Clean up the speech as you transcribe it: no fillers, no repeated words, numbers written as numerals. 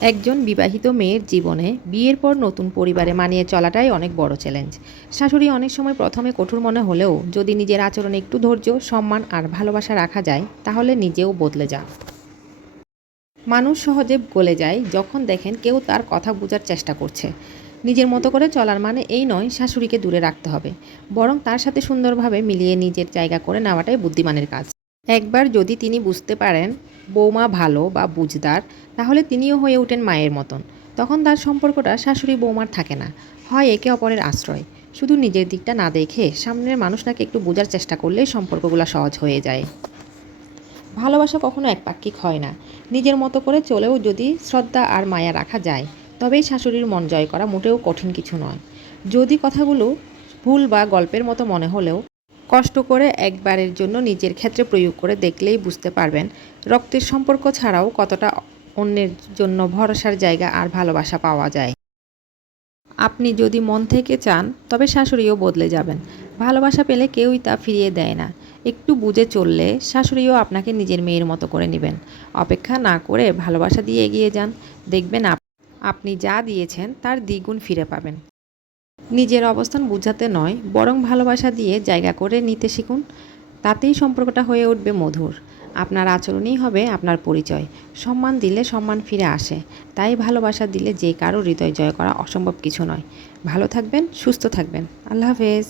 একজন বিবাহিত মেয়ের জীবনে বিয়ের পর নতুন পরিবারে মানিয়ে চলাটাই অনেক বড় চ্যালেঞ্জ। শাশুড়ি অনেক সময় প্রথমে কঠোর মনে হলেও যদি নিজের আচরণে একটু ধৈর্য, সম্মান আর ভালোবাসা রাখা যায় তাহলে নিজেও বদলে যান। মানুষ সহজে গলে যায় যখন দেখেন কেউ তার কথা বোঝার চেষ্টা করছে। নিজের মতো করে চলার মানে এই নয় শাশুড়িকে দূরে রাখতে হবে, বরং তার সাথে সুন্দরভাবে মিলিয়ে নিজের জায়গা করে নেওয়াটাই বুদ্ধিমানের কাজ। একবার যদি তিনি বুঝতে পারেন বৌমা ভালো বা বুঝদার, তাহলে তিনিও হয়ে ওঠেন মায়ের মতন। তখন তার সম্পর্কটা শাশুড়ি বৌমার থাকে না, হয় একে অপরের আশ্রয়। শুধু নিজের দিকটা না দেখে সামনের মানুষটাকে একটু বোঝার চেষ্টা করলেই সম্পর্কগুলো সহজ হয়ে যায়। ভালোবাসা কখনো একপাক্ষিক হয় না। নিজের মতো করে চলেও যদি শ্রদ্ধা আর মায়া রাখা যায়, তবেই শাশুড়ির মন জয় করা মোটেও কঠিন কিছু নয়। যদি কথাগুলো ভুল বা গল্পের মতো মনে হলেও কষ্ট করে একবারের জন্য নিজের ক্ষেত্রে প্রয়োগ করে দেখলেই বুঝতে পারবেন রক্তের সম্পর্ক ছাড়াও কতটা অন্যের জন্য ভরসার জায়গা আর ভালোবাসা পাওয়া যায়। আপনি যদি মন থেকে চান তবে শাশুড়িও বদলে যাবেন। ভালোবাসা পেলে কেউই তা ফিরিয়ে দেয় না। একটু বুঝে চললে শাশুড়িও আপনাকে নিজের মেয়ের মতো করে নেবেন। অপেক্ষা না করে ভালোবাসা দিয়ে এগিয়ে যান। দেখবেন আপনি যা দিয়েছেন তার দ্বিগুণ ফিরে পাবেন। নিজের অবস্থান বুঝাতে নয়, বরং ভালোবাসা দিয়ে জায়গা করে নিতে শিখুন। তাতেই সম্পর্কটা হয়ে উঠবে মধুর। আপনার আচরণই হবে আপনার পরিচয়। সম্মান দিলে সম্মান ফিরে আসে। তাই ভালোবাসা দিলে যে কারো হৃদয় জয় করা অসম্ভব কিছু নয়। ভালো থাকবেন, সুস্থ থাকবেন। আল্লাহ হাফেজ।